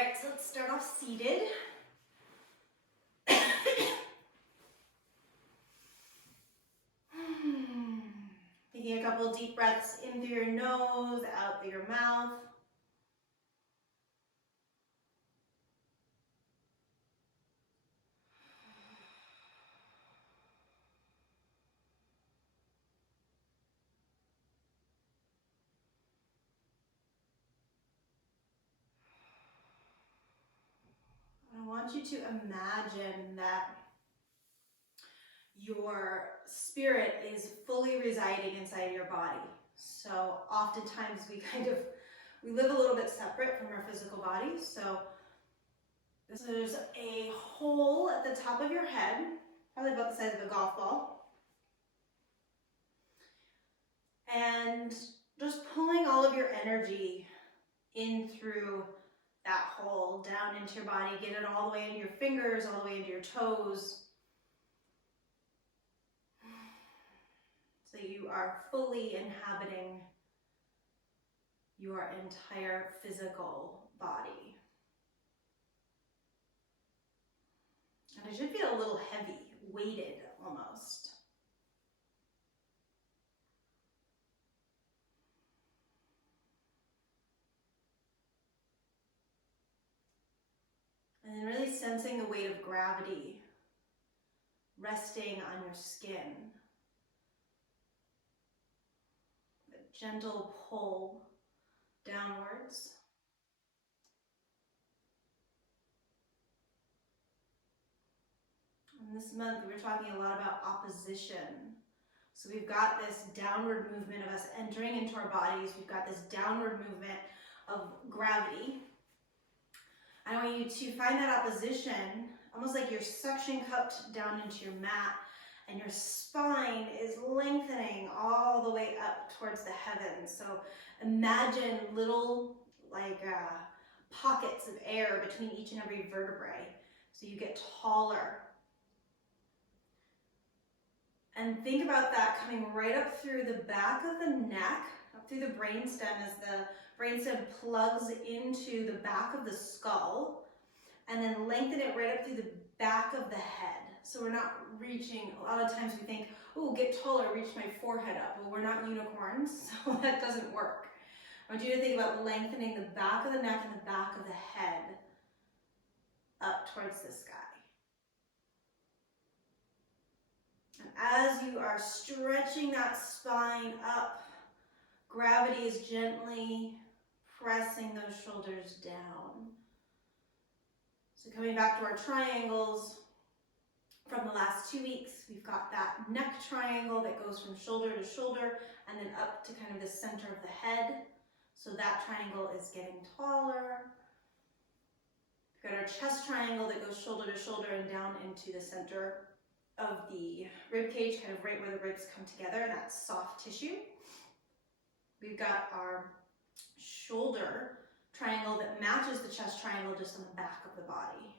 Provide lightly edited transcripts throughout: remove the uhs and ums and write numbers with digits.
right, so let's start off seated. Taking a couple deep breaths in through your nose, out through your mouth. I want you to imagine that your spirit is fully residing inside your body. So oftentimes we live a little bit separate from our physical bodies. So there's a hole at the top of your head, probably about the size of a golf ball. And just pulling all of your energy in through that hole, down into your body, get it all the way into your fingers, all the way into your toes. So you are fully inhabiting your entire physical body. And it should feel a little heavy, weighted almost. And then really sensing the weight of gravity resting on your skin. A gentle pull downwards. And this month we're talking a lot about opposition. So we've got this downward movement of us entering into our bodies. We've got this downward movement of gravity. I want you to find that opposition, almost like you're suction cupped down into your mat, and your spine is lengthening all the way up towards the heavens. So imagine little pockets of air between each and every vertebrae. So you get taller. And think about that coming right up through the back of the neck, up through the brainstem as the brainstem plugs into the back of the skull, and then lengthen it right up through the back of the head. So we're not reaching, a lot of times we think, oh, get taller, reach my forehead up. Well, we're not unicorns, so that doesn't work. I want you to think about lengthening the back of the neck and the back of the head up towards the sky. And as you are stretching that spine up, gravity is gently pressing those shoulders down. So coming back to our triangles from the last 2 weeks, we've got that neck triangle that goes from shoulder to shoulder and then up to kind of the center of the head. So that triangle is getting taller. We've got our chest triangle that goes shoulder to shoulder and down into the center of the rib cage, kind of right where the ribs come together, and that's soft tissue. We've got our shoulder triangle that matches the chest triangle just on the back of the body.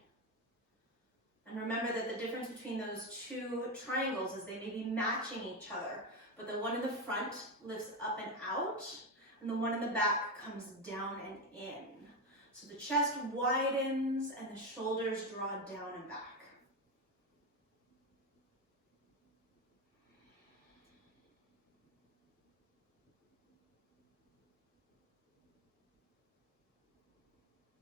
And remember that the difference between those two triangles is they may be matching each other, but the one in the front lifts up and out, and the one in the back comes down and in. So the chest widens and the shoulders draw down and back.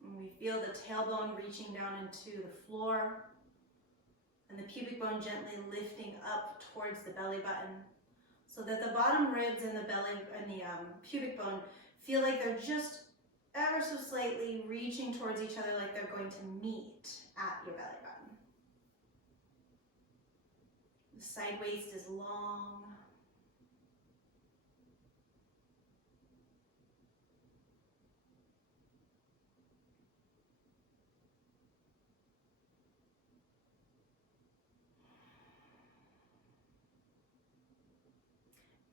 And we feel the tailbone reaching down into the floor, and the pubic bone gently lifting up towards the belly button, so that the bottom ribs and the belly and the pubic bone feel like they're just ever so slightly reaching towards each other, like they're going to meet at your belly button. The side waist is long.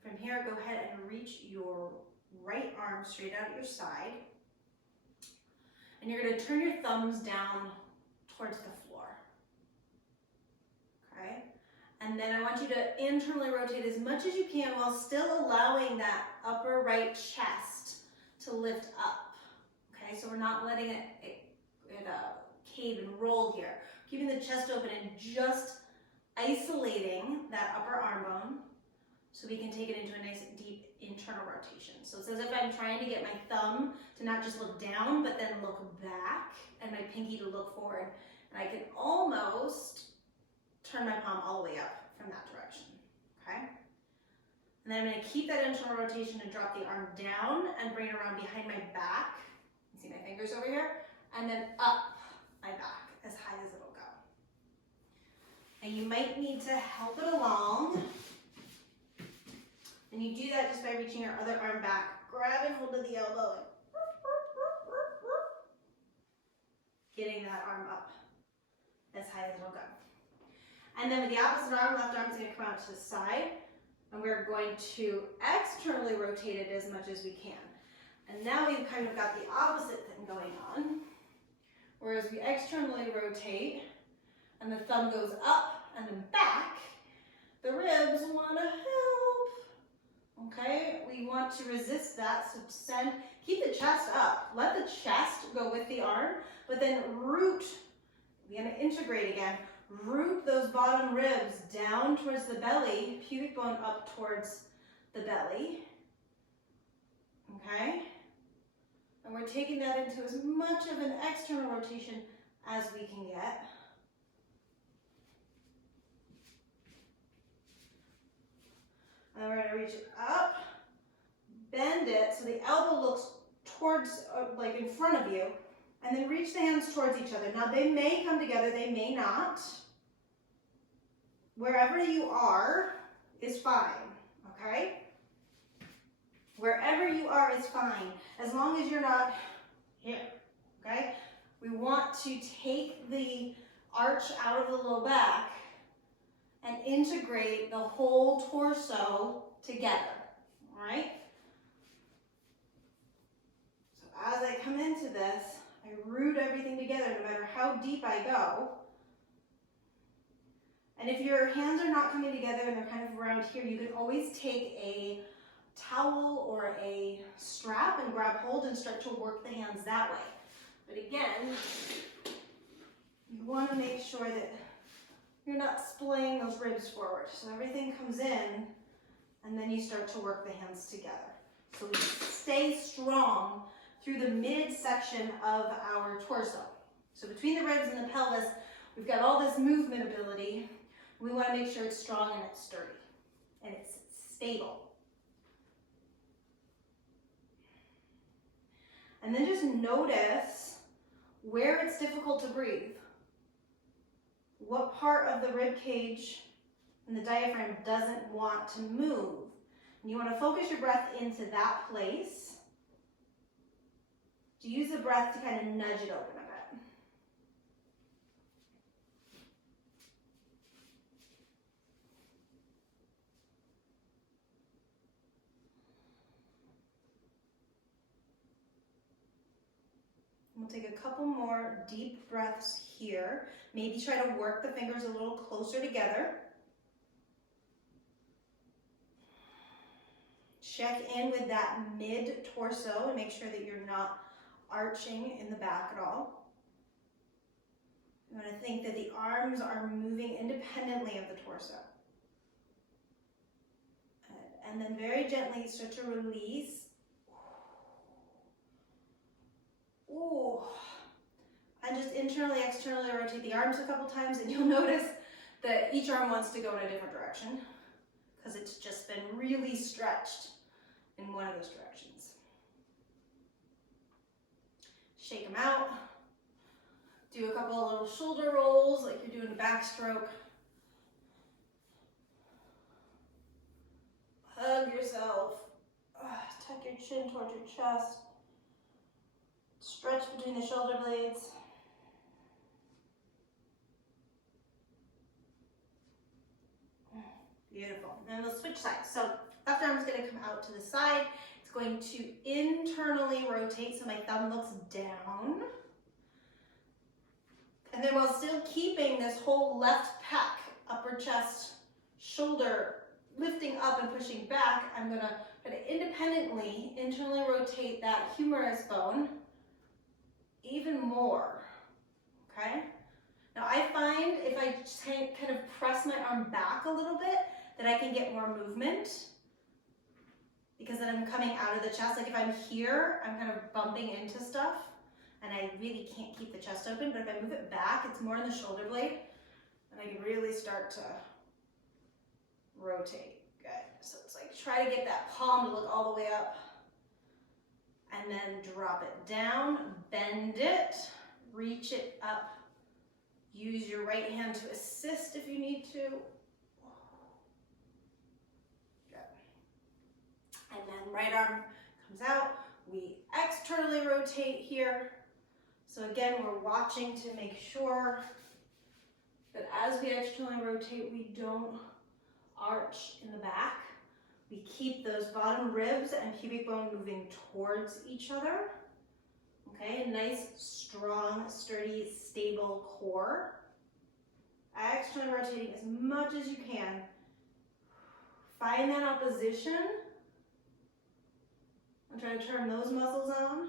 From here, go ahead and reach your right arm straight out at your side. And you're going to turn your thumbs down towards the floor. Okay? And then I want you to internally rotate as much as you can while still allowing that upper right chest to lift up. Okay? So we're not letting it cave and roll here. Keeping the chest open and just isolating that upper arm bone so we can take it into a nice deep internal rotation. So it's as if I'm trying to get my thumb to not just look down, but then look back, and my pinky to look forward. And I can almost turn my palm all the way up from that direction, okay? And then I'm gonna keep that internal rotation and drop the arm down and bring it around behind my back. You see my fingers over here? And then up my back as high as it'll go. And you might need to help it along. And you do that just by reaching your other arm back, grabbing hold of the elbow, and getting that arm up as high as it'll go. And then with the opposite arm, left arm is going to come out to the side, and we're going to externally rotate it as much as we can. And now we've kind of got the opposite thing going on. Whereas we externally rotate, and the thumb goes up and then back, the ribs want to help. Okay, we want to resist that, so send, keep the chest up. Let the chest go with the arm, but then root, we're going to integrate again, root those bottom ribs down towards the belly, pubic bone up towards the belly. Okay? And we're taking that into as much of an external rotation as we can get. And then we're going to reach it up, bend it so the elbow looks towards, like in front of you, and then reach the hands towards each other. Now they may come together, they may not. Wherever you are is fine, okay? Wherever you are is fine, as long as you're not here, okay? We want to take the arch out of the low back and integrate the whole torso together, all right? So as I come into this, I root everything together no matter how deep I go. And if your hands are not coming together and they're kind of around here, you can always take a towel or a strap and grab hold and start to work the hands that way. But again, you want to make sure that you're not splaying those ribs forward. So everything comes in, and then you start to work the hands together. So we stay strong through the midsection of our torso. So between the ribs and the pelvis, we've got all this movement ability. We want to make sure it's strong and it's sturdy and it's stable. And then just notice where it's difficult to breathe. What part of the rib cage and the diaphragm doesn't want to move. And you want to focus your breath into that place. To use the breath to kind of nudge it open a bit. We'll take a couple more deep breaths here. Maybe try to work the fingers a little closer together. Check in with that mid-torso and make sure that you're not arching in the back at all. You want to think that the arms are moving independently of the torso. And then very gently start to release. Ooh. And just internally, externally rotate the arms a couple times, and you'll notice that each arm wants to go in a different direction because it's just been really stretched in one of those directions. Shake them out. Do a couple of little shoulder rolls like you're doing a backstroke. Hug yourself. Tuck your chin towards your chest. Stretch between the shoulder blades. Beautiful. And we'll switch sides. So left arm is going to come out to the side. It's going to internally rotate so my thumb looks down. And then while still keeping this whole left pec, upper chest, shoulder, lifting up and pushing back, I'm going to independently internally rotate that humerus bone even more. okay? Now I find if I just kind of press my arm back a little bit, that I can get more movement because then I'm coming out of the chest. Like if I'm here, I'm kind of bumping into stuff and I really can't keep the chest open, but if I move it back, it's more in the shoulder blade and I can really start to rotate. Good. So it's like try to get that palm to look all the way up and then drop it down, bend it, reach it up. Use your right hand to assist if you need to. Good. And then right arm comes out. We externally rotate here. So again, we're watching to make sure that as we externally rotate, we don't arch in the back. We keep those bottom ribs and pubic bone moving towards each other. Okay, a nice, strong, sturdy, stable core. Externally rotating as much as you can. Find that opposition. And try to turn those muscles on.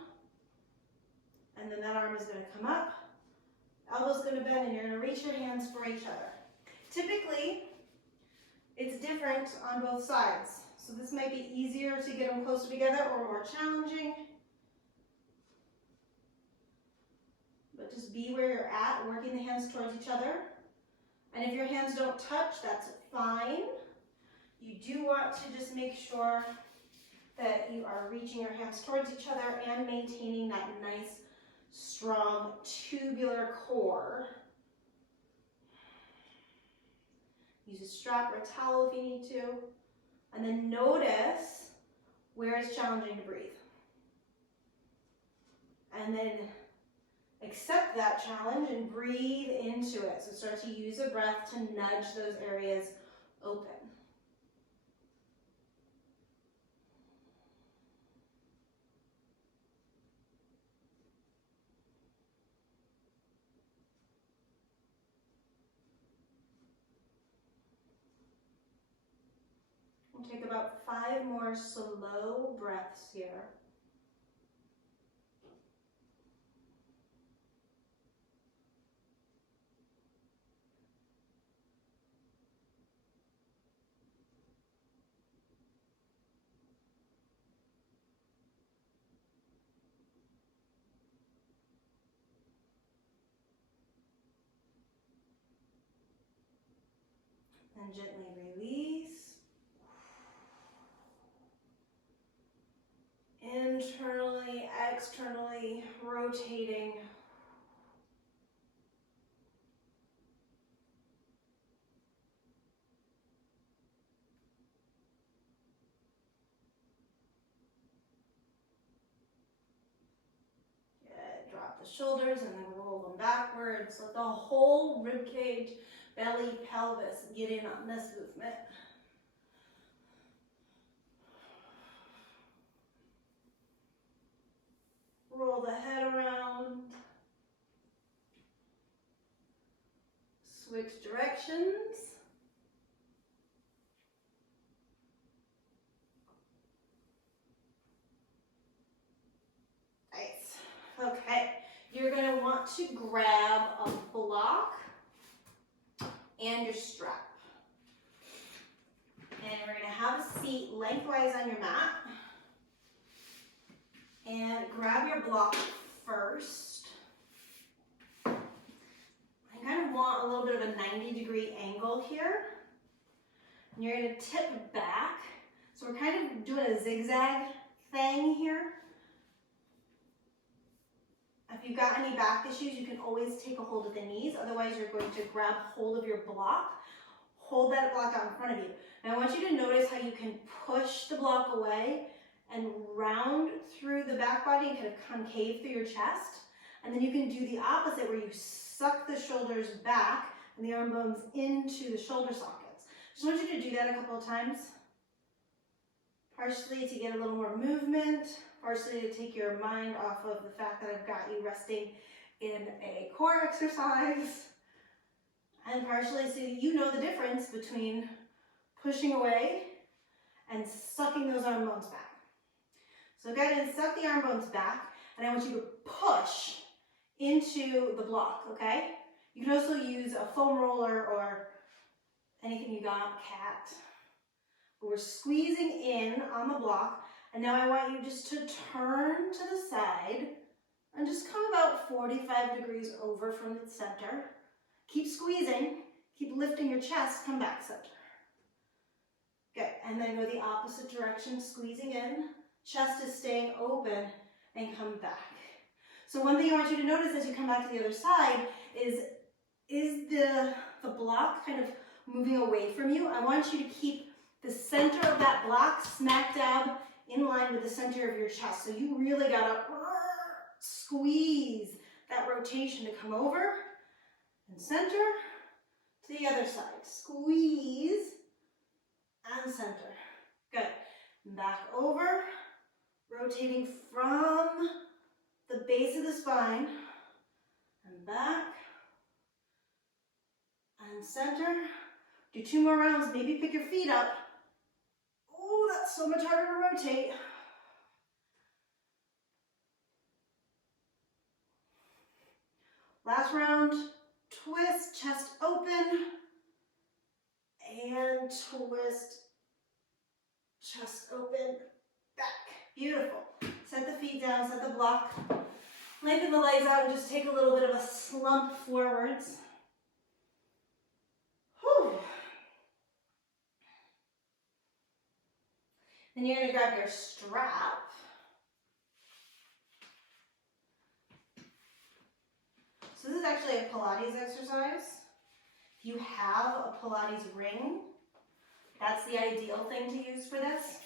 And then that arm is going to come up. Elbow's going to bend and you're going to reach your hands for each other. Typically, it's different on both sides. So this might be easier to get them closer together or more challenging. But just be where you're at, working the hands towards each other. And if your hands don't touch, that's fine. You do want to just make sure that you are reaching your hands towards each other and maintaining that nice, strong, tubular core. Use a strap or a towel if you need to. And then notice where it's challenging to breathe. And then accept that challenge and breathe into it. So start to use a breath to nudge those areas open. We'll take about 5 more slow breaths here. And gently release. Internally, externally, rotating. Good. Drop the shoulders and then roll them backwards. Let the whole rib cage, belly, pelvis get in on this movement. Roll the head around. Switch directions. Nice. Okay, you're going to want to grab a block and your strap. And we're going to have a seat lengthwise on your mat. And grab your block first. I kind of want a little bit of a 90-degree angle here. And you're going to tip back. So we're kind of doing a zigzag thing here. If you've got any back issues, you can always take a hold of the knees. Otherwise, you're going to grab hold of your block. Hold that block out in front of you. Now, I want you to notice how you can push the block away and round through the back body and kind of concave through your chest. And then you can do the opposite where you suck the shoulders back and the arm bones into the shoulder sockets. Just want you to do that a couple of times. Partially to get a little more movement, partially to take your mind off of the fact that I've got you resting in a core exercise, and partially so you know the difference between pushing away and sucking those arm bones back. So go ahead and suck the arm bones back, and I want you to push into the block, okay? You can also use a foam roller or anything you got, cat. But we're squeezing in on the block, and now I want you just to turn to the side and just come about 45 degrees over from the center. Keep squeezing, keep lifting your chest, come back center. Good, and then go the opposite direction, squeezing in, chest is staying open, and come back. So one thing I want you to notice as you come back to the other side is the block kind of moving away from you? I want you to keep the center of that block smack dab in line with the center of your chest. So you really gotta squeeze that rotation to come over and center to the other side. Squeeze and center. Good. Back over, rotating from the base of the spine and back and center. Do 2 more rounds, maybe pick your feet up. Oh, that's so much harder to rotate. Last round, twist, chest open, and twist, chest open, back. Beautiful. Set the feet down, set the block, lengthen the legs out, and just take a little bit of a slump forwards. Whew. Then you're going to grab your strap. So this is actually a Pilates exercise. If you have a Pilates ring, that's the ideal thing to use for this.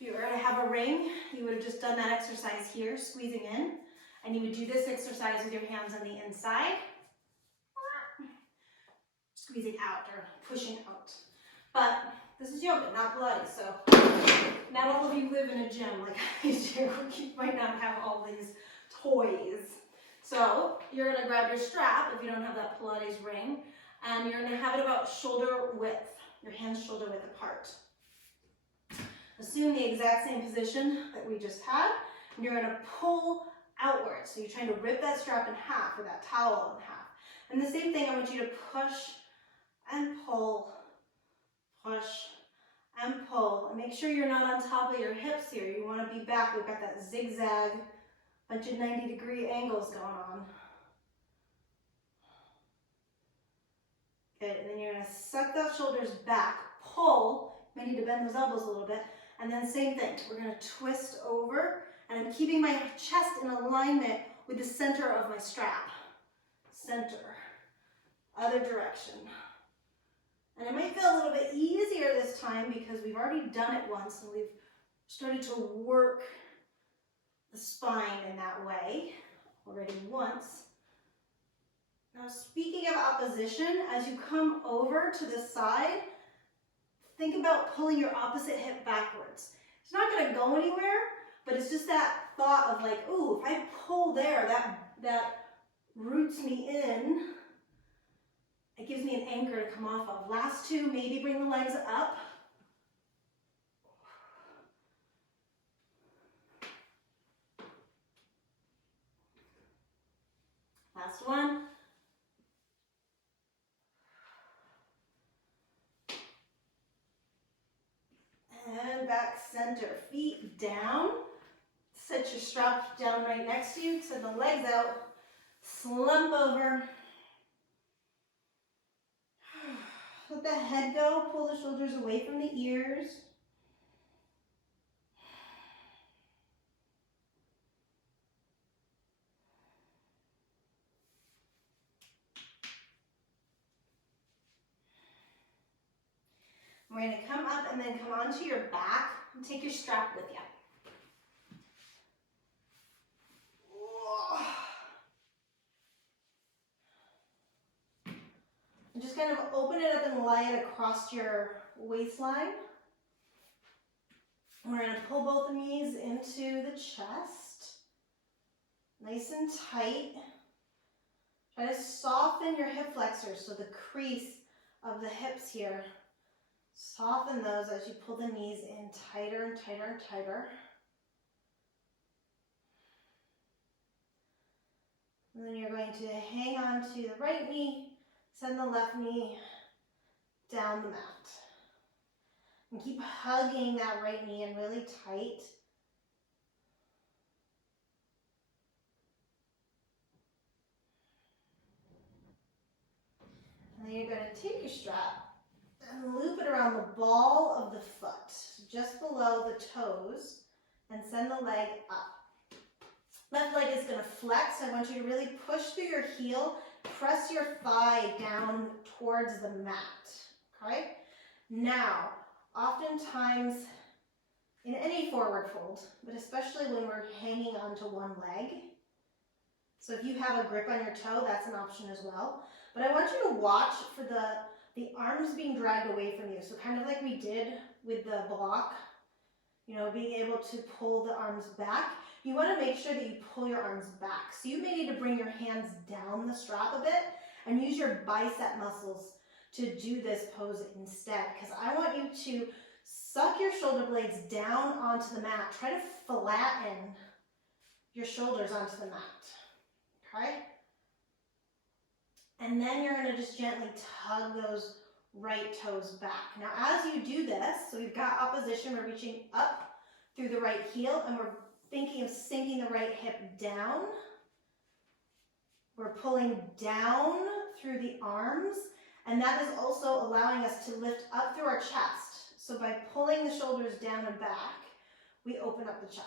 If you were to have a ring, you would have just done that exercise here, squeezing in, and you would do this exercise with your hands on the inside, squeezing out or pushing out. But this is yoga, not Pilates, so not all of you live in a gym like I do. You might not have all these toys. So you're gonna grab your strap if you don't have that Pilates ring, and you're gonna have it about shoulder width, your hands shoulder width apart. Assume the exact same position that we just had, and you're gonna pull outwards. So you're trying to rip that strap in half or that towel in half. And the same thing, I want you to push and pull, push and pull. And make sure you're not on top of your hips here. You want to be back. We've got that zigzag, bunch of 90-degree angles going on. Good, and then you're going to suck those shoulders back, pull. You may need to bend those elbows a little bit. And then same thing, we're going to twist over, and I'm keeping my chest in alignment with the center of my strap. Center, other direction. And it might feel a little bit easier this time because we've already done it once and we've started to work the spine in that way already once. Now, speaking of opposition, as you come over to the side, think about pulling your opposite hip backwards. It's not going to go anywhere, but it's just that thought of like, ooh, if I pull there, that roots me in. It gives me an anchor to come off of. Last 2, maybe bring the legs up. Last one. And back center, feet down. Set your strap down right next to you. Send the legs out. Slump over. Let the head go. Pull the shoulders away from the ears. We're going to come up and then come onto your back and take your strap with you. And just kind of open it up and lay it across your waistline. We're going to pull both the knees into the chest. Nice and tight. Try to soften your hip flexors, so the crease of the hips here. Soften those as you pull the knees in tighter and tighter and tighter. And then you're going to hang on to the right knee, send the left knee down the mat. And keep hugging that right knee in really tight. And then you're going to take your strap and loop it around the ball of the foot, just below the toes, and send the leg up. Left leg is going to flex. I want you to really push through your heel, press your thigh down towards the mat, okay? Now, oftentimes in any forward fold, but especially when we're hanging onto one leg, so if you have a grip on your toe, that's an option as well. But I want you to watch for the arms being dragged away from you. So kind of like we did with the block, you know, being able to pull the arms back. You want to make sure that you pull your arms back. So you may need to bring your hands down the strap a bit and use your bicep muscles to do this pose instead, because I want you to suck your shoulder blades down onto the mat. Try to flatten your shoulders onto the mat, okay? And then you're going to just gently tug those right toes back. Now, as you do this, so we've got opposition, we're reaching up through the right heel, and we're thinking of sinking the right hip down. We're pulling down through the arms, and that is also allowing us to lift up through our chest. So by pulling the shoulders down and back, we open up the chest.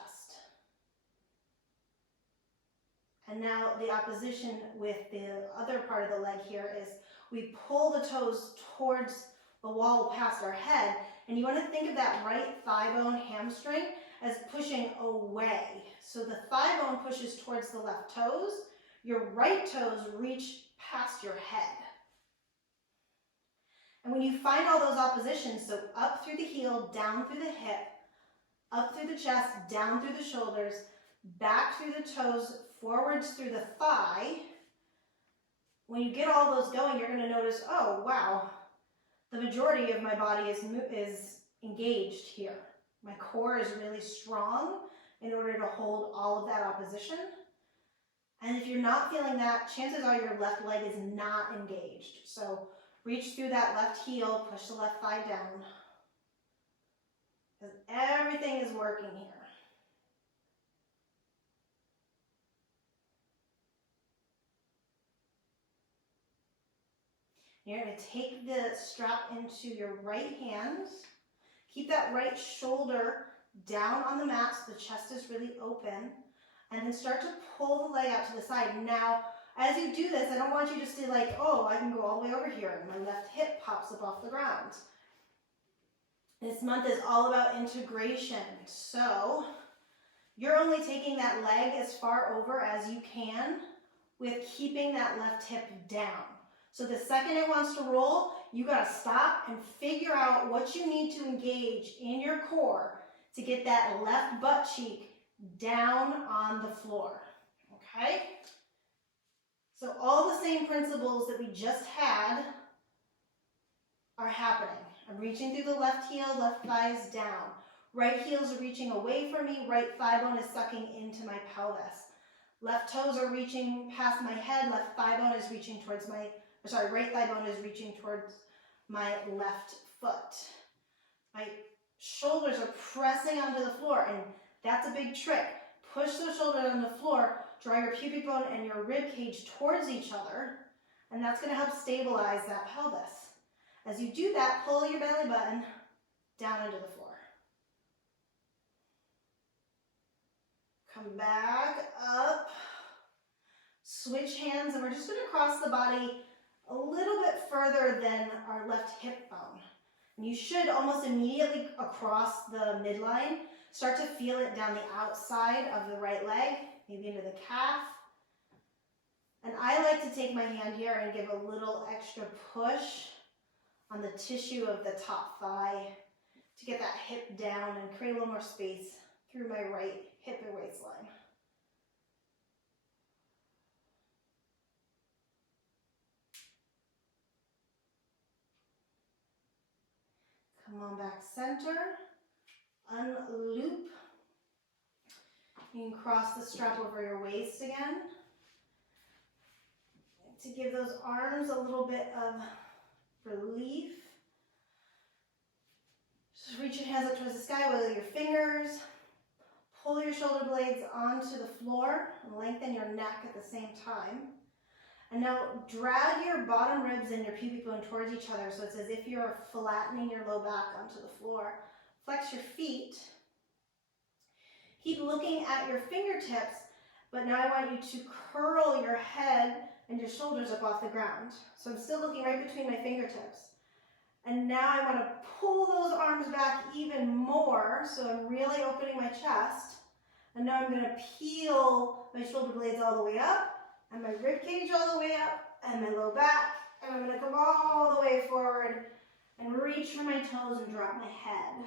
And now the opposition with the other part of the leg here is we pull the toes towards the wall past our head, and you want to think of that right thigh bone hamstring as pushing away. So the thigh bone pushes towards the left toes, your right toes reach past your head. And when you find all those oppositions, so up through the heel, down through the hip, up through the chest, down through the shoulders, back through the toes, forwards through the thigh, when you get all those going, you're going to notice, oh, wow, the majority of my body is engaged here. My core is really strong in order to hold all of that opposition. And if you're not feeling that, chances are your left leg is not engaged. So reach through that left heel, push the left thigh down, because everything is working here. You're going to take the strap into your right hand. Keep that right shoulder down on the mat so the chest is really open. And then start to pull the leg out to the side. Now, as you do this, I don't want you just to like, oh, I can go all the way over here and my left hip pops up off the ground. This month is all about integration. So you're only taking that leg as far over as you can with keeping that left hip down. So the second it wants to roll, you got to stop and figure out what you need to engage in your core to get that left butt cheek down on the floor, okay? So all the same principles that we just had are happening. I'm reaching through the left heel, left thigh is down. Right heel's reaching away from me, right thigh bone is sucking into my pelvis. Left toes are reaching past my head, left thigh bone is reaching towards my, right thigh bone is reaching towards my left foot. My shoulders are pressing onto the floor, and that's a big trick. Push the shoulders on the floor, draw your pubic bone and your rib cage towards each other, and that's going to help stabilize that pelvis. As you do that, pull your belly button down into the floor. Come back up, switch hands, and we're just going to cross the body a little bit further than our left hip bone. And you should almost immediately across the midline start to feel it down the outside of the right leg, maybe into the calf. And I like to take my hand here and give a little extra push on the tissue of the top thigh to get that hip down and create a little more space through my right hip and waistline. Come on back center, unloop. You can cross the strap over your waist again. to give those arms a little bit of relief. Just reach your hands up towards the sky, wiggle your fingers. Pull your shoulder blades onto the floor and lengthen your neck at the same time. And now drag your bottom ribs and your pubic bone towards each other, so it's as if you're flattening your low back onto the floor. Flex your feet. Keep looking at your fingertips, but now I want you to curl your head and your shoulders up off the ground. So I'm still looking right between my fingertips. And now I want to pull those arms back even more, so I'm really opening my chest. And now I'm going to peel my shoulder blades all the way up, and my rib cage all the way up, and my low back. And I'm going to come all the way forward and reach for my toes and drop my head.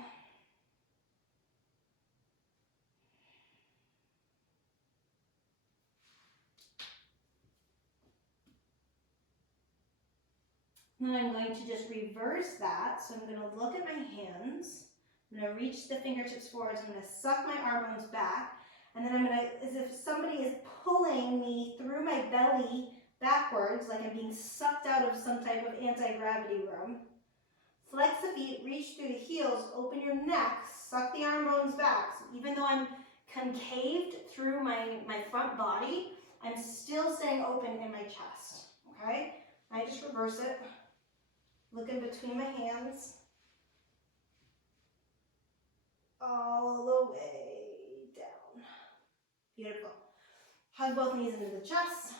Then I'm going to just reverse that. So I'm going to look at my hands. I'm going to reach the fingertips forwards. I'm going to suck my arm bones back. And then I'm going to, as if somebody is pulling me through my belly backwards, like I'm being sucked out of some type of anti-gravity room. Flex the feet, reach through the heels, open your neck, suck the arm bones back. So even though I'm concaved through my front body, I'm still staying open in my chest, okay? I just reverse it. Look in between my hands, all the way down. Beautiful. Hug both knees into the chest.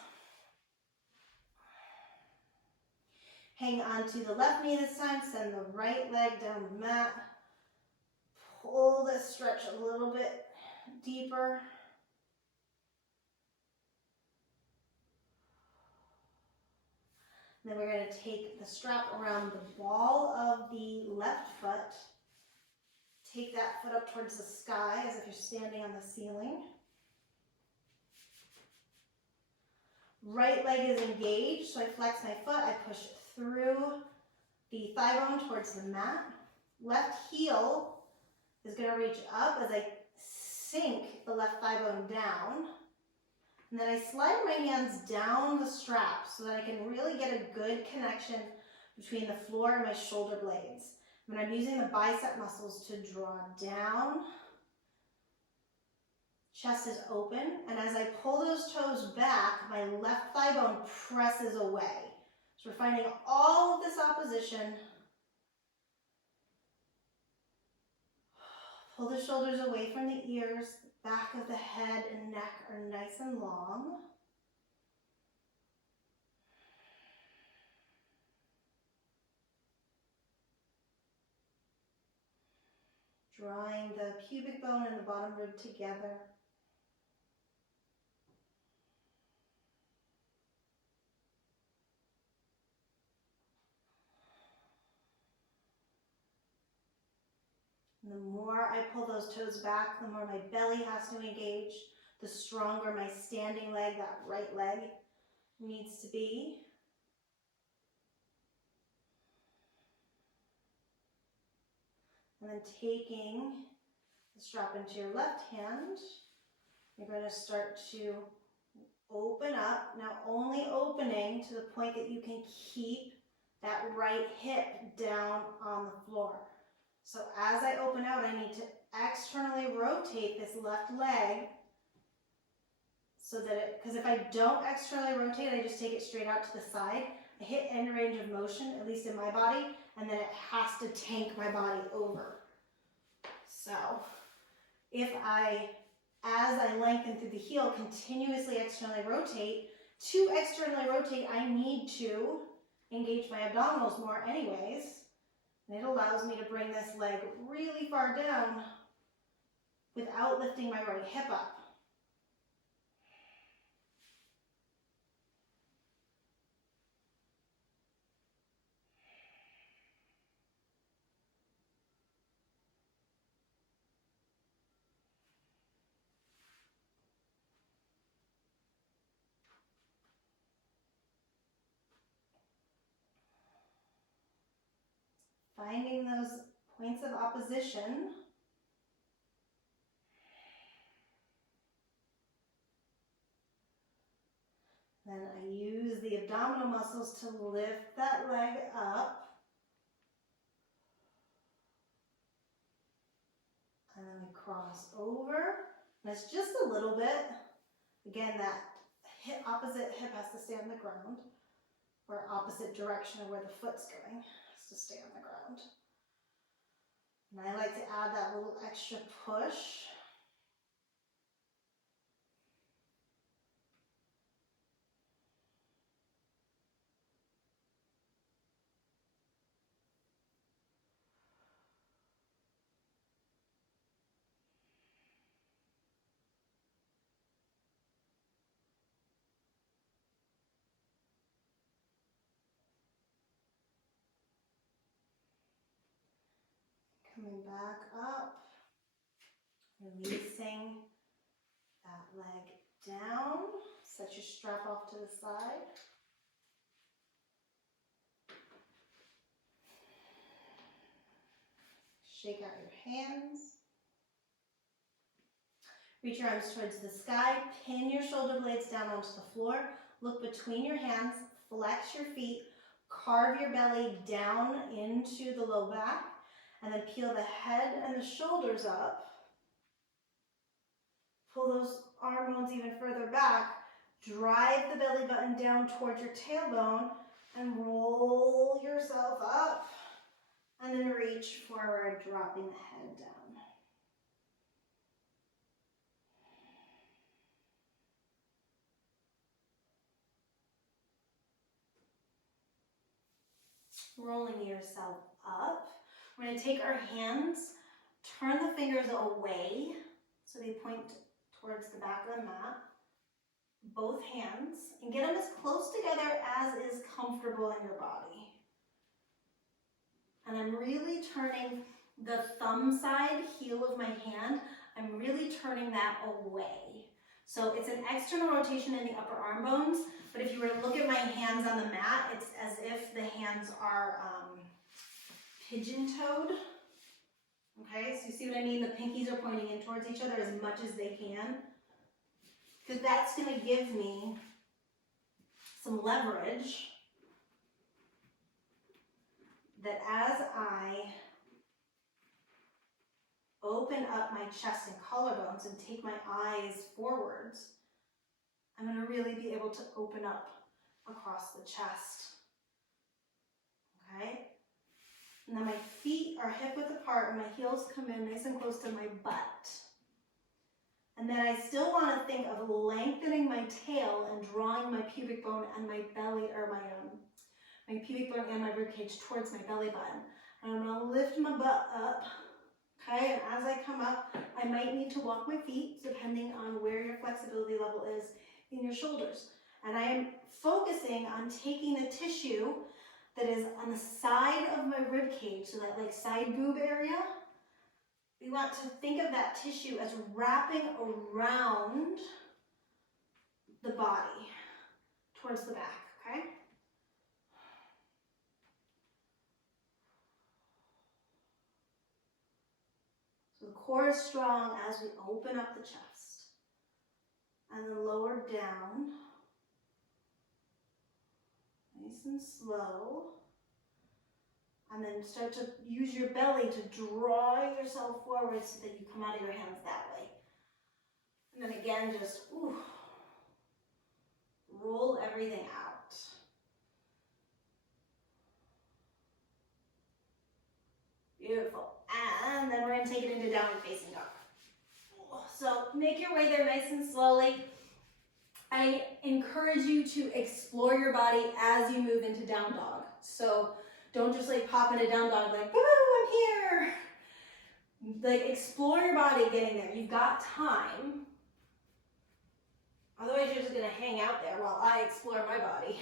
Hang on to the left knee this time. Send the right leg down the mat. Pull this stretch a little bit deeper. Then we're going to take the strap around the ball of the left foot. Take that foot up towards the sky as if you're standing on the ceiling. Right leg is engaged, so I flex my foot. I push through the thigh bone towards the mat. Left heel is going to reach up as I sink the left thigh bone down. And then I slide my hands down the strap so that I can really get a good connection between the floor and my shoulder blades. And I'm using the bicep muscles to draw down. Chest is open. And as I pull those toes back, my left thigh bone presses away. So we're finding all of this opposition. Pull the shoulders away from the ears. The back of the head and neck are nice and long. Drawing the pubic bone and the bottom rib together. And the more I pull those toes back, the more my belly has to engage, the stronger my standing leg, that right leg, needs to be. And then taking the strap into your left hand, you're going to start to open up. Now only opening to the point that you can keep that right hip down on the floor. So as I open out, I need to externally rotate this left leg so that because if I don't externally rotate, I just take it straight out to the side. I hit end range of motion, at least in my body, and then it has to tank my body over. So if as I lengthen through the heel, continuously externally rotate, to externally rotate, I need to engage my abdominals more anyways. And it allows me to bring this leg really far down without lifting my right hip up. Finding those points of opposition. Then I use the abdominal muscles to lift that leg up. And then we cross over. And it's just a little bit. Again, that opposite hip has to stay on the ground, or opposite direction of where the foot's going has to stay on the ground. And I like to add that little extra push. Coming back up, releasing that leg down. Set your strap off to the side. Shake out your hands. Reach your arms towards the sky. Pin your shoulder blades down onto the floor. Look between your hands. Flex your feet. Carve your belly down into the low back. And then peel the head and the shoulders up. Pull those arm bones even further back. Drive the belly button down towards your tailbone and roll yourself up. And then reach forward, dropping the head down. Rolling yourself up. We're going to take our hands, turn the fingers away so they point towards the back of the mat. Both hands, and get them as close together as is comfortable in your body. And I'm really turning the thumb side, heel of my hand, I'm really turning that away. So it's an external rotation in the upper arm bones, but if you were to look at my hands on the mat, it's as if the hands are pigeon-toed. Okay, so you see what I mean? The pinkies are pointing in towards each other as much as they can. Because that's going to give me some leverage that as I open up my chest and collarbones and take my eyes forwards, I'm going to really be able to open up across the chest. Okay? And then my feet are hip width apart and my heels come in nice and close to my butt. And then I still want to think of lengthening my tail and drawing my pubic bone and my belly, or my pubic bone and my ribcage towards my belly button. And I'm going to lift my butt up. Okay, and as I come up, I might need to walk my feet depending on where your flexibility level is in your shoulders. And I am focusing on taking the tissue that is on the side of my rib cage, so that like side boob area. We want to think of that tissue as wrapping around the body towards the back, okay? So the core is strong as we open up the chest. And then lower down. Nice and slow. And then start to use your belly to draw yourself forward so that you come out of your hands that way. And then again, just roll everything out. Beautiful. And then we're going to take it into downward facing dog. So make your way there nice and slowly. I encourage you to explore your body as you move into down dog. So don't just like pop into down dog like, woo, I'm here. Like explore your body getting there. You've got time. Otherwise you're just gonna hang out there while I explore my body.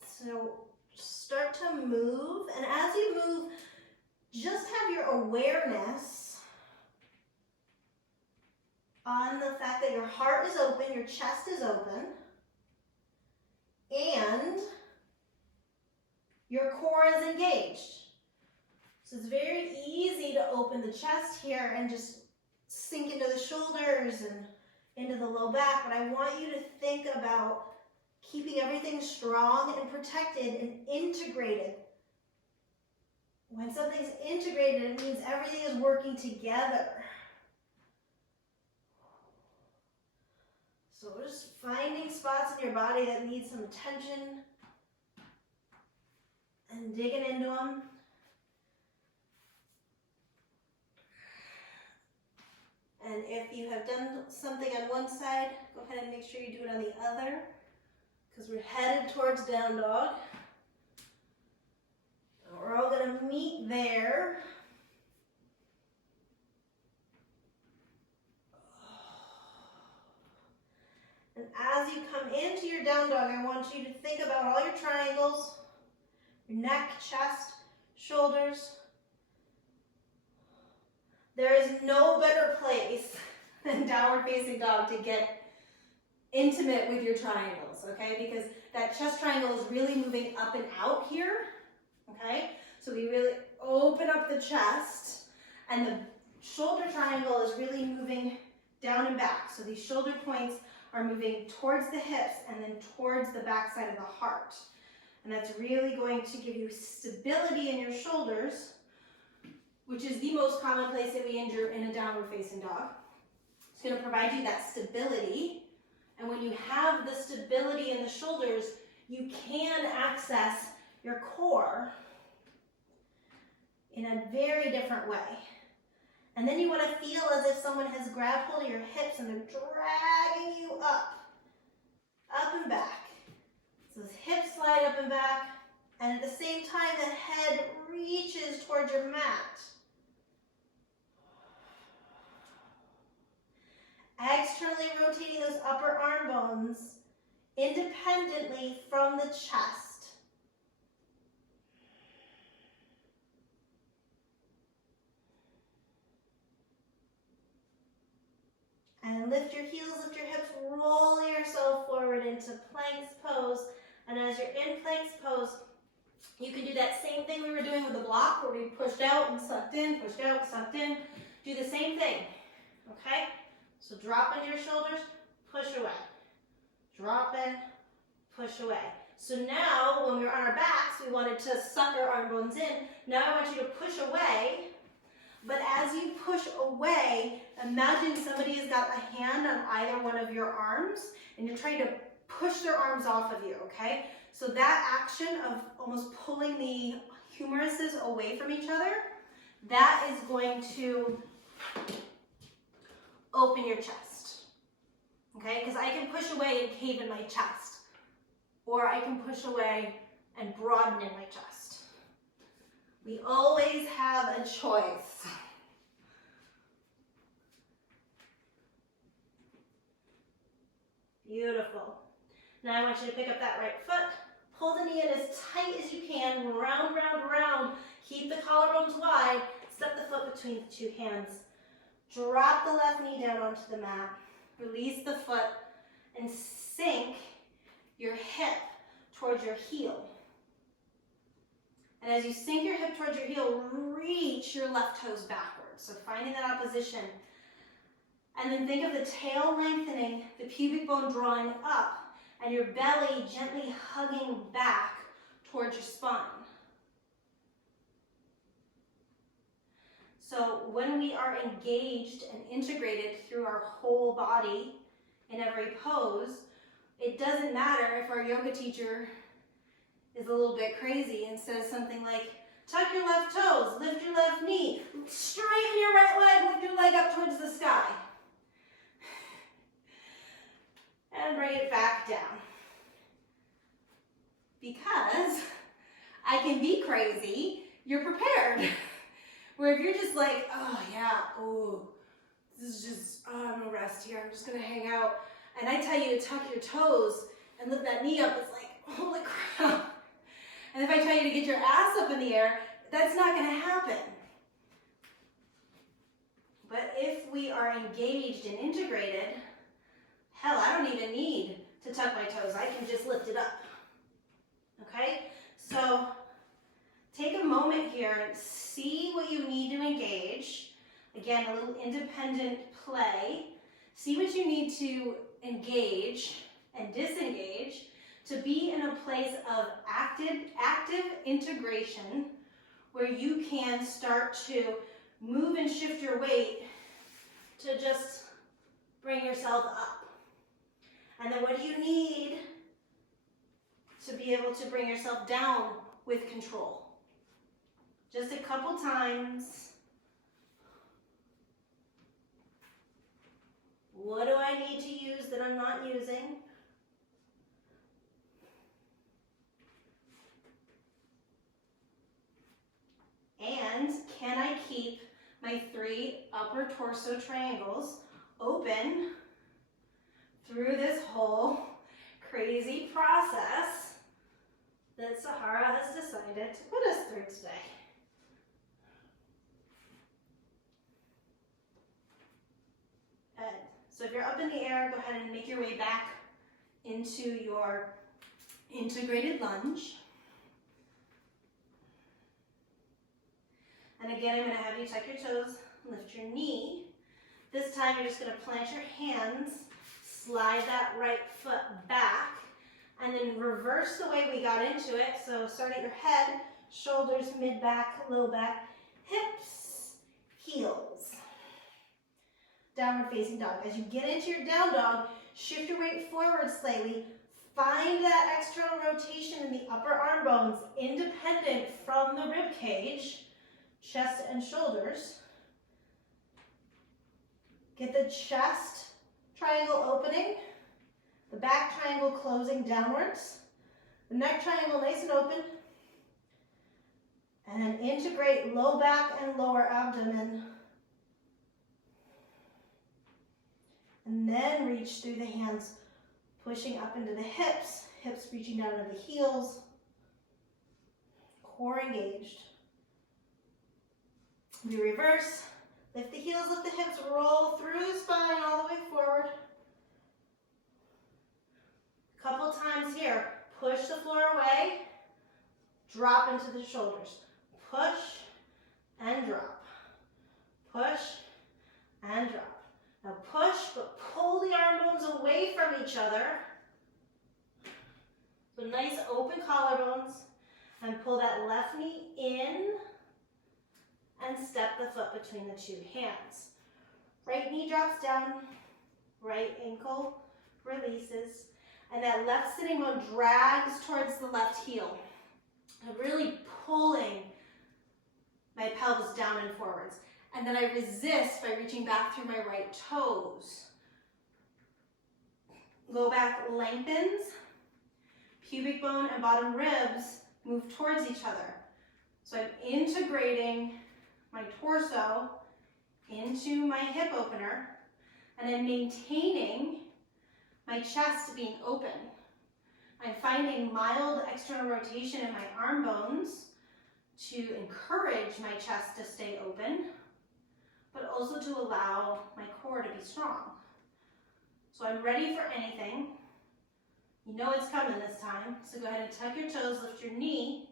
So start to move, and as you move, just have your awareness on the fact that your heart is open, your chest is open, and your core is engaged. So it's very easy to open the chest here and just sink into the shoulders and into the low back, but I want you to think about keeping everything strong and protected and integrated. When something's integrated, it means everything is working together. So we're just finding spots in your body that need some attention and digging into them. And if you have done something on one side, go ahead and make sure you do it on the other, because we're headed towards down dog. And we're all going to meet there. And as you come into your down dog, I want you to think about all your triangles, your neck, chest, shoulders. There is no better place than downward facing dog to get intimate with your triangles, okay? Because that chest triangle is really moving up and out here, okay? So we really open up the chest, and the shoulder triangle is really moving down and back. So these shoulder points are moving towards the hips and then towards the back side of the heart. And that's really going to give you stability in your shoulders, which is the most common place that we injure in a downward facing dog. It's going to provide you that stability. And when you have the stability in the shoulders, you can access your core in a very different way. And then you want to feel as if someone has grabbed hold of your hips and they're dragging you up and back. So those hips slide up and back, and at the same time the head reaches towards your mat. Externally rotating those upper arm bones independently from the chest. And lift your heels, lift your hips, roll yourself forward into planks pose. And as you're in planks pose, you can do that same thing we were doing with the block where we pushed out and sucked in, pushed out, sucked in. Do the same thing, okay? So drop into your shoulders, push away. Drop in, push away. So now, when we were on our backs, we wanted to suck our arm bones in. Now I want you to push away. But as you push away, imagine somebody has got a hand on either one of your arms, and you're trying to push their arms off of you, okay? So that action of almost pulling the humeruses away from each other, that is going to open your chest, okay? Because I can push away and cave in my chest, or I can push away and broaden in my chest. We always have a choice. Beautiful. Now I want you to pick up that right foot, pull the knee in as tight as you can, round, round, round. Keep the collarbones wide, step the foot between the two hands. Drop the left knee down onto the mat, release the foot, and sink your hip towards your heel. And as you sink your hip towards your heel, reach your left toes backwards. So finding that opposition. And then think of the tail lengthening, the pubic bone drawing up, and your belly gently hugging back towards your spine. So when we are engaged and integrated through our whole body in every pose, it doesn't matter if our yoga teacher is a little bit crazy and says something like, tuck your left toes, lift your left knee, straighten your right leg, lift your leg up towards the sky. And bring it back down. Because I can be crazy, you're prepared. Where if you're just like, oh yeah, oh, this is just, oh, I'm gonna rest here, I'm just gonna hang out. And I tell you to tuck your toes and lift that knee up, it's like, holy crap. And if I tell you to get your ass up in the air, that's not gonna happen. But if we are engaged and integrated, hell, I don't even need to tuck my toes. I can just lift it up. Okay? So take a moment here and see what you need to engage. Again, a little independent play. See what you need to engage and disengage to be in a place of active integration where you can start to move and shift your weight to just bring yourself up. And then what do you need to be able to bring yourself down with control? Just a couple times. What do I need to use that I'm not using? And can I keep my 3 upper torso triangles open through this whole crazy process that Sahara has decided to put us through today? Good. So if you're up in the air, go ahead and make your way back into your integrated lunge. And again, I'm going to have you tuck your toes, lift your knee. This time you're just going to plant your hands, slide that right foot back, and then reverse the way we got into it. So start at your head, shoulders, mid-back, low back, hips, heels. Downward facing dog. As you get into your down dog, shift your weight forward slightly. Find that external rotation in the upper arm bones, independent from the rib cage, chest and shoulders. Get the chest triangle opening, the back triangle closing downwards, the neck triangle nice and open, and then integrate low back and lower abdomen. And then reach through the hands, pushing up into the hips, hips reaching down to the heels, core engaged. We reverse, lift the heels, lift the hips, roll through the spine all the way forward. A couple times here, push the floor away, drop into the shoulders. Push and drop, push and drop. Now push, but pull the arm bones away from each other. So nice open collarbones, and pull that left knee in and step the foot between the 2 hands. Right knee drops down, right ankle releases, and that left sitting bone drags towards the left heel. I'm really pulling my pelvis down and forwards. And then I resist by reaching back through my right toes. Low back lengthens, pubic bone and bottom ribs move towards each other. So I'm integrating my torso into my hip opener, and I'm maintaining my chest being open. I'm finding mild external rotation in my arm bones to encourage my chest to stay open, but also to allow my core to be strong. So I'm ready for anything. You know it's coming this time, so go ahead and tuck your toes, lift your knee,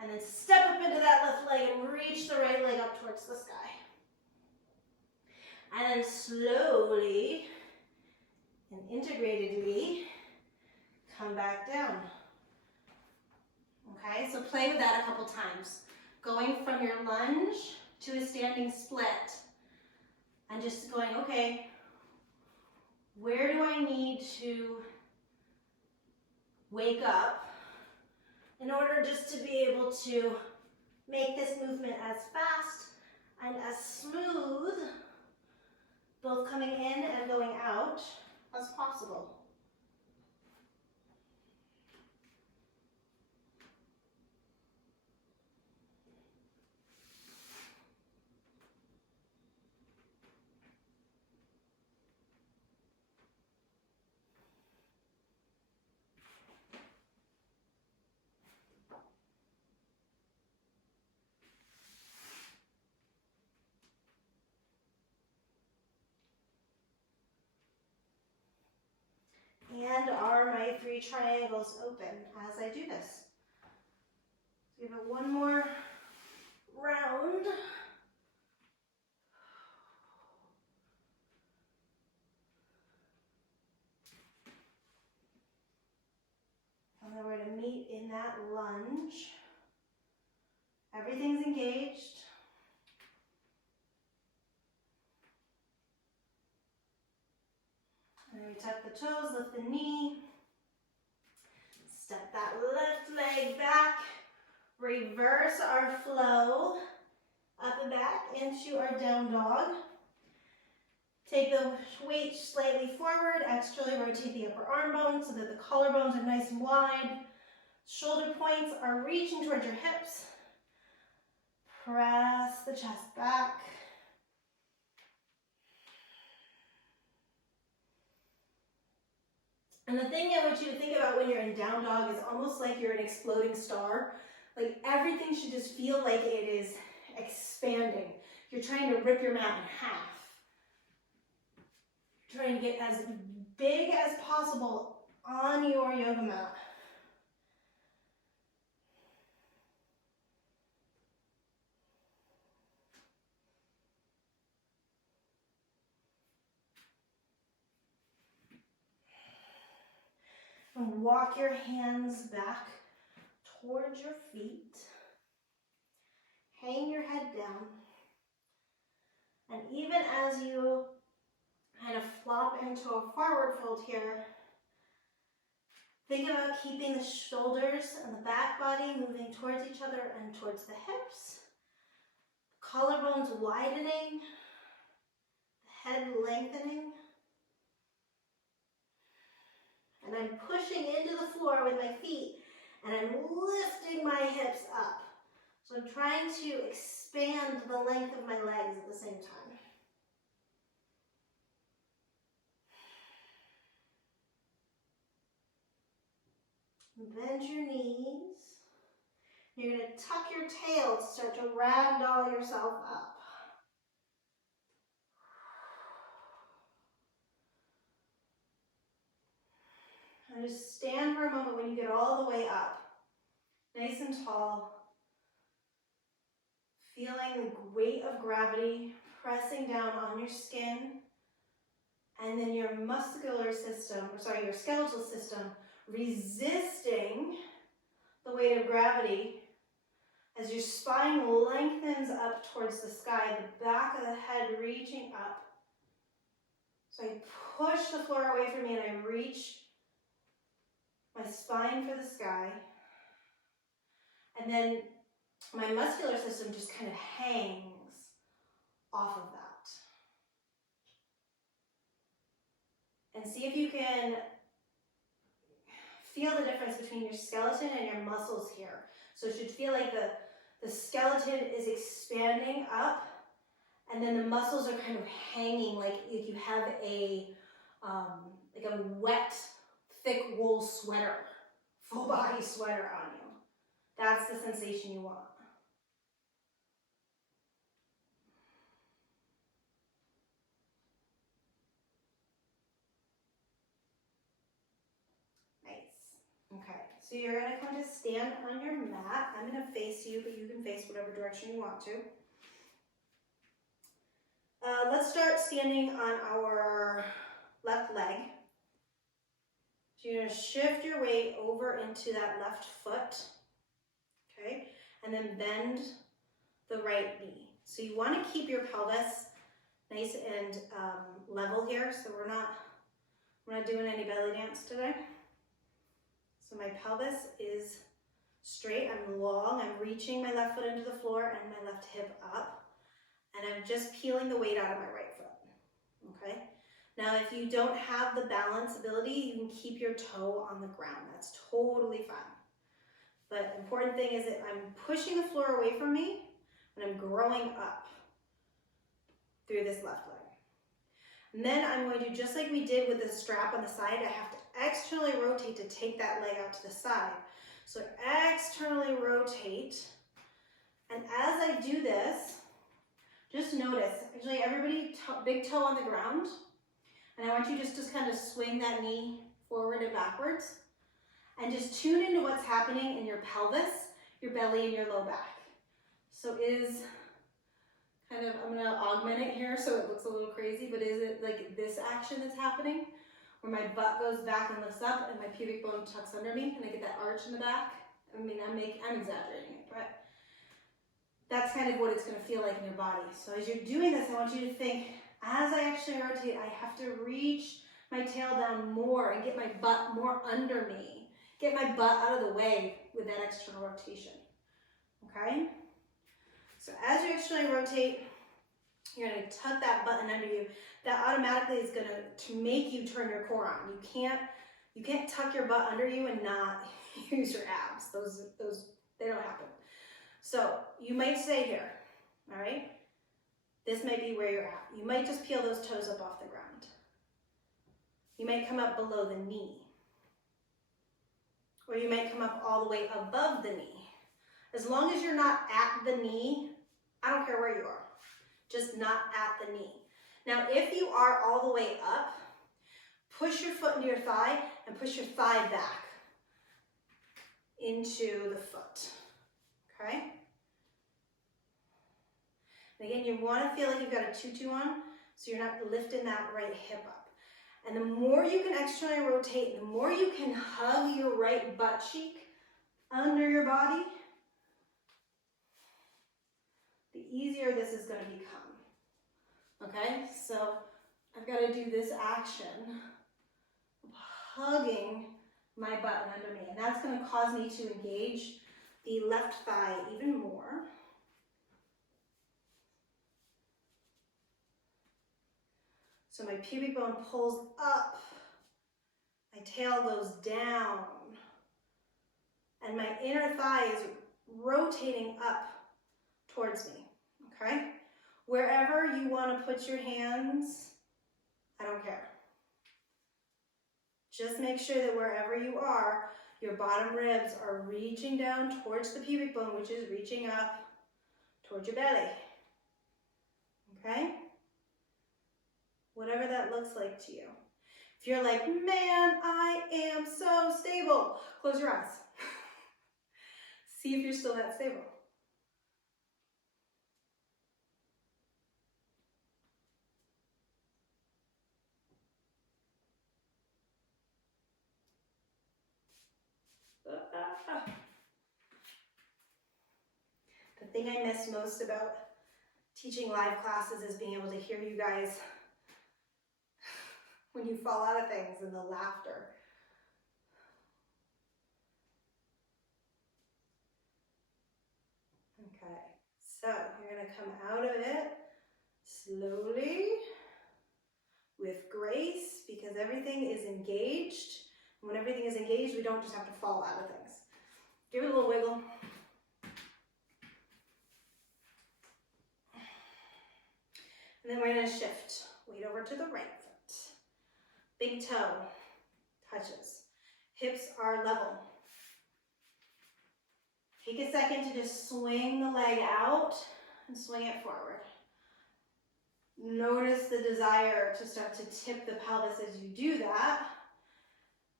and then step up into that left leg and reach the right leg up towards the sky. And then slowly and integratedly come back down. Okay, so play with that a couple times. Going from your lunge to a standing split. And just going, okay, where do I need to wake up in order just to be able to make this movement as fast and as smooth, both coming in and going out, as possible. And are my 3 triangles open as I do this? Give it one more round. in that lunge. Everything's engaged. And then we tuck the toes, lift the knee. Step that left leg back. Reverse our flow up and back into our down dog. Take the weight slightly forward, externally rotate the upper arm bones so that the collarbones are nice and wide. Shoulder points are reaching towards your hips. Press the chest back. And the thing I want you to think about when you're in down dog is almost like you're an exploding star. Like everything should just feel like it is expanding. You're trying to rip your mat in half. You're trying to get as big as possible on your yoga mat. And walk your hands back towards your feet. Hang your head down. And even as you kind of flop into a forward fold here, think about keeping the shoulders and the back body moving towards each other and towards the hips. Collarbones widening, the head lengthening. And I'm pushing into the floor with my feet and I'm lifting my hips up. So I'm trying to expand the length of my legs at the same time. Bend your knees. You're going to tuck your tail to start to ragdoll yourself up. And just stand for a moment when you get all the way up. Nice and tall. Feeling the weight of gravity pressing down on your skin. And then your muscular system, your skeletal system resisting the weight of gravity as your spine lengthens up towards the sky, the back of the head reaching up. So I push the floor away from me and I reach my spine for the sky. And then my muscular system just kind of hangs off of that. And see if you can feel the difference between your skeleton and your muscles here. So it should feel like the skeleton is expanding up and then the muscles are kind of hanging like you have a wet, thick wool sweater, full body sweater on you. That's the sensation you want. Okay, so you're going to come to stand on your mat. I'm going to face you, but you can face whatever direction you want to. Let's start standing on our left leg. So you're going to shift your weight over into that left foot, okay? And then bend the right knee. So you want to keep your pelvis nice and level here, so we're not doing any belly dance today. So my pelvis is straight, I'm long, I'm reaching my left foot into the floor and my left hip up. And I'm just peeling the weight out of my right foot, okay? Now if you don't have the balance ability, you can keep your toe on the ground. That's totally fine. But the important thing is that I'm pushing the floor away from me and I'm growing up through this left leg. And then I'm going to, just like we did with the strap on the side, I have to externally rotate to take that leg out to the side. So externally rotate. And as I do this, just notice, actually everybody, big toe on the ground. And I want you just to kind of swing that knee forward and backwards. And just tune into what's happening in your pelvis, your belly, and your low back. So is kind of, I'm going to augment it here so it looks a little crazy, but is it like this action that's happening? Where my butt goes back and lifts up and my pubic bone tucks under me and I get that arch in the back? I mean, I'm exaggerating it, but that's kind of what it's going to feel like in your body. So as you're doing this, I want you to think, as I actually rotate, I have to reach my tail down more and get my butt more under me. Get my butt out of the way with that external rotation, okay? So as you externally rotate, you're gonna tuck that button under you. That automatically is to make you turn your core on. You can't tuck your butt under you and not use your abs. Those they don't happen. So you might stay here, all right? This might be where you're at. You might just peel those toes up off the ground. You might come up below the knee. Or you might come up all the way above the knee. As long as you're not at the knee, I don't care where you are, just not at the knee. Now, if you are all the way up, push your foot into your thigh and push your thigh back into the foot, okay? And again, you want to feel like you've got a tutu on, so you're not lifting that right hip up. And the more you can externally rotate, the more you can hug your right butt cheek under your body, the easier this is going to become. Okay, so I've got to do this action of hugging my butt under me, and that's going to cause me to engage the left thigh even more. So my pubic bone pulls up, my tail goes down, and my inner thigh is rotating up towards me, okay? Wherever you want to put your hands, I don't care. Just make sure that wherever you are, your bottom ribs are reaching down towards the pubic bone, which is reaching up towards your belly, okay? Whatever that looks like to you. If you're like, man, I am so stable, close your eyes. See if you're still that stable. The thing I miss most about teaching live classes is being able to hear you guys when you fall out of things and the laughter. Okay, so you're going to come out of it slowly with grace because everything is engaged. And when everything is engaged, we don't just have to fall out of things. Give it a little wiggle. And then we're going to shift. Weight over to the right foot. Big toe touches. Hips are level. Take a second to just swing the leg out and swing it forward. Notice the desire to start to tip the pelvis as you do that.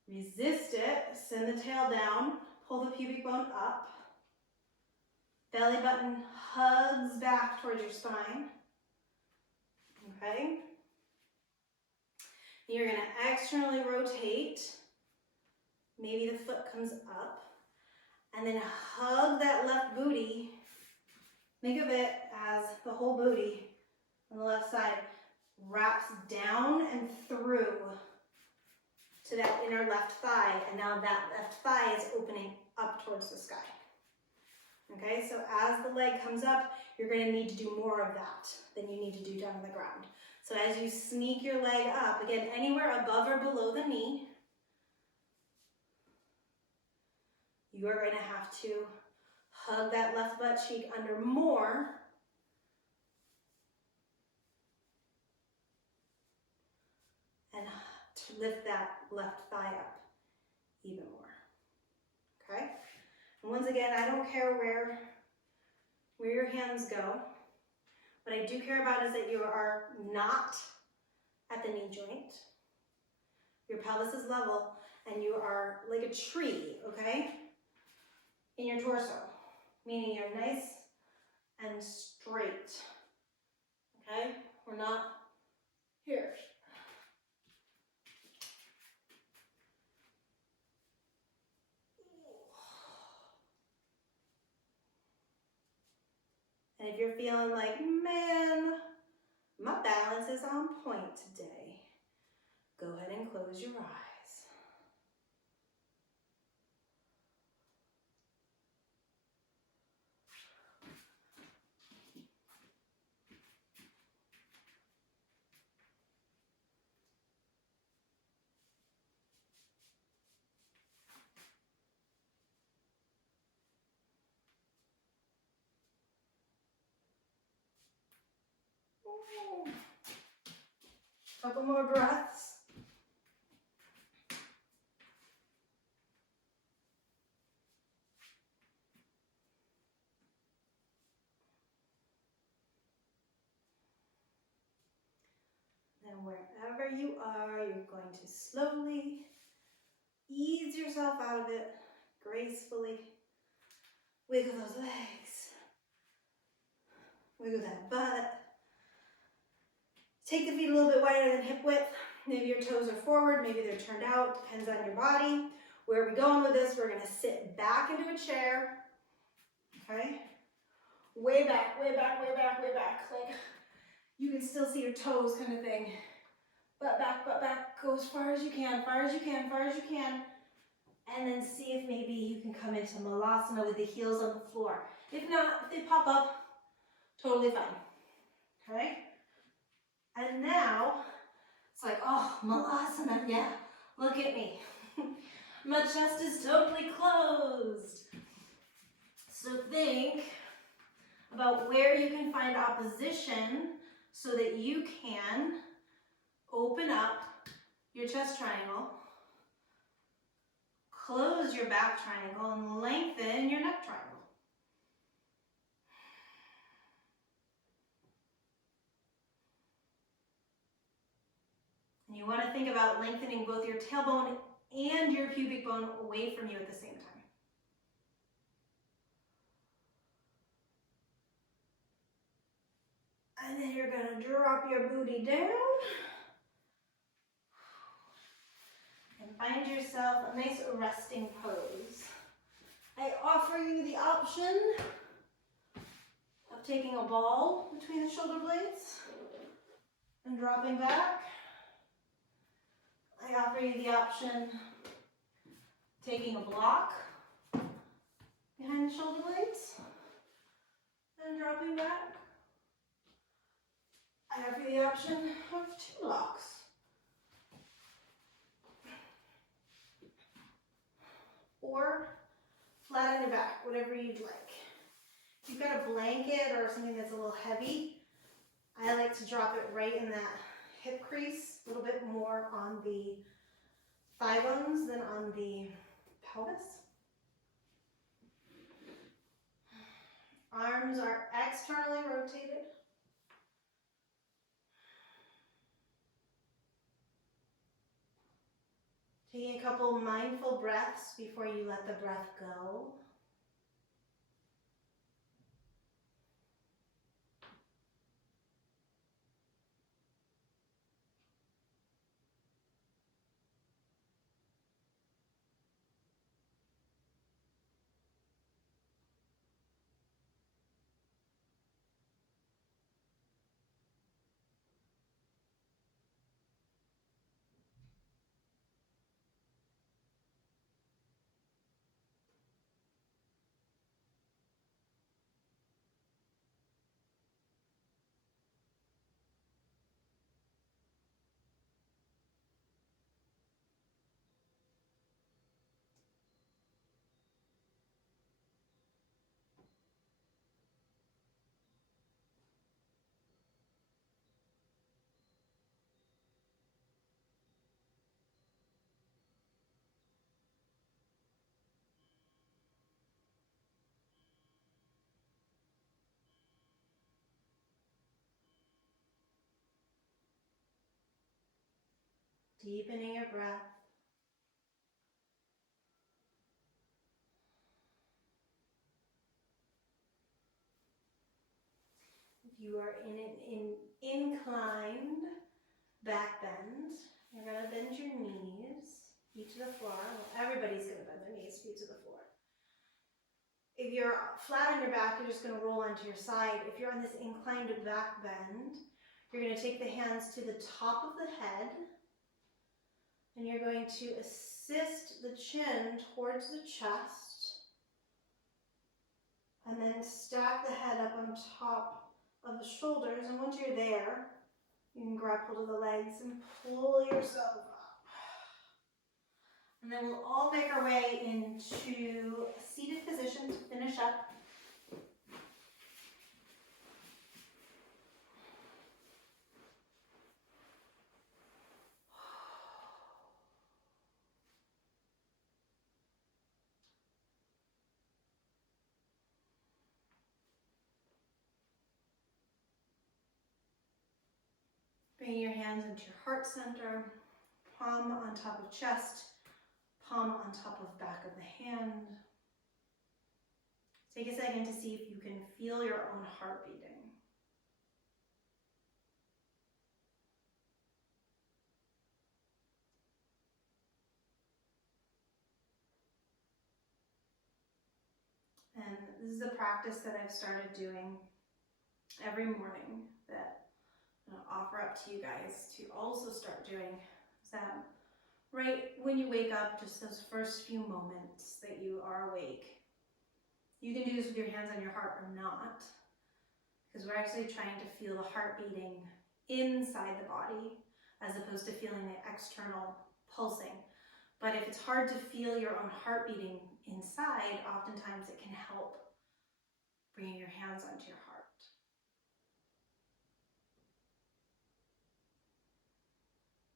Resist it. Send the tail down. Pull the pubic bone up. Belly button hugs back towards your spine. Okay? You're going to externally rotate. Maybe the foot comes up. And then hug that left booty. Think of it as the whole booty on the left side wraps down and through to that inner left thigh. And now that left thigh is opening up towards the sky. Okay, so as the leg comes up, you're going to need to do more of that than you need to do down on the ground. So as you sneak your leg up, again, anywhere above or below the knee, you are going to have to hug that left butt cheek under more. And to lift that left thigh up even more. Okay? And once again, I don't care where your hands go. What I do care about is that you are not at the knee joint. Your pelvis is level and you are like a tree, okay? In your torso, meaning you're nice and straight, okay? We're not here. if you're feeling like, man, my balance is on point today, go ahead and close your eyes. Couple more breaths. And wherever you are, you're going to slowly ease yourself out of it gracefully. Wiggle those legs. Wiggle that butt. Take the feet a little bit wider than hip width. Maybe your toes are forward, maybe they're turned out, depends on your body. Where are we going with this? We're gonna sit back into a chair, okay? Way back, way back, way back, way back. Like you can still see your toes kind of thing. Butt back, go as far as you can, far as you can, far as you can. And then see if maybe you can come into Malasana with the heels on the floor. If not, if they pop up, totally fine, okay? And now, it's like, oh, Malasana, yeah, look at me. My chest is totally closed. So think about where you can find opposition so that you can open up your chest triangle, close your back triangle, and lengthen your neck triangle. And you want to think about lengthening both your tailbone and your pubic bone away from you at the same time. And then you're going to drop your booty down and find yourself a nice resting pose. I offer you the option of taking a ball between the shoulder blades and dropping back. I offer you the option of taking a block behind the shoulder blades and dropping back. I offer you the option of 2 blocks. Or flat on your back, whatever you'd like. If you've got a blanket or something that's a little heavy, I like to drop it right in that hip crease, a little bit more on the thigh bones than on the pelvis. Arms are externally rotated. Taking a couple mindful breaths before you let the breath go. Deepening your breath. If you are in an inclined back bend, you're going to bend your knees, feet to the floor. Well, everybody's going to bend their knees, feet to the floor. If you're flat on your back, you're just going to roll onto your side. If you're on this inclined back bend, you're going to take the hands to the top of the head, and you're going to assist the chin towards the chest, and then stack the head up on top of the shoulders. And once you're there, you can grab hold of the legs and pull yourself up. And then we'll all make our way into a seated position to finish up. Bringing your hands into your heart center, palm on top of chest, palm on top of back of the hand. Take a second to see if you can feel your own heart beating. And this is a practice that I've started doing every morning that I'll offer up to you guys to also start doing. Is that right when you wake up, just those first few moments that you are awake, you can do this with your hands on your heart or not, because we're actually trying to feel the heart beating inside the body as opposed to feeling the external pulsing. But if it's hard to feel your own heart beating inside, oftentimes it can help bringing your hands onto your heart.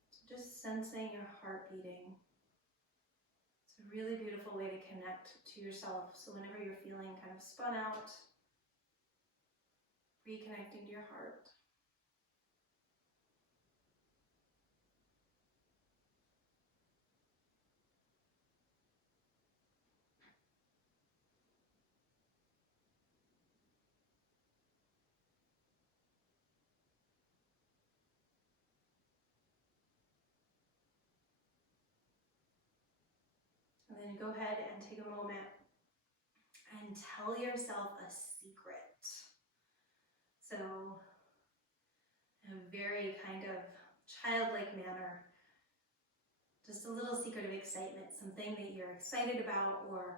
So just sensing your heart beating. It's a really beautiful way to connect to yourself. So whenever you're feeling kind of spun out, reconnecting to your heart. And then go ahead and take a moment and tell yourself a secret. So in a very kind of childlike manner, just a little secret of excitement, something that you're excited about, or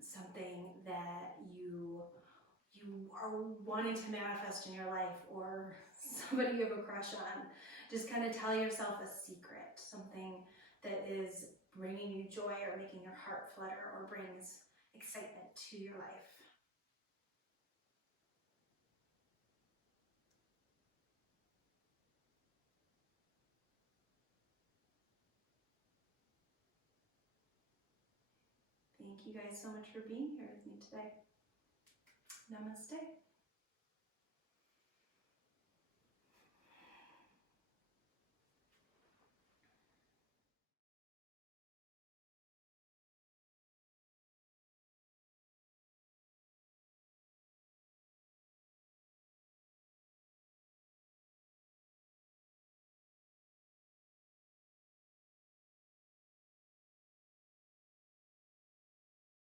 something that you are wanting to manifest in your life, or somebody you have a crush on. Just kind of tell yourself a secret, something that is bringing you joy or making your heart flutter or brings excitement to your life. Thank you guys so much for being here with me today. Namaste.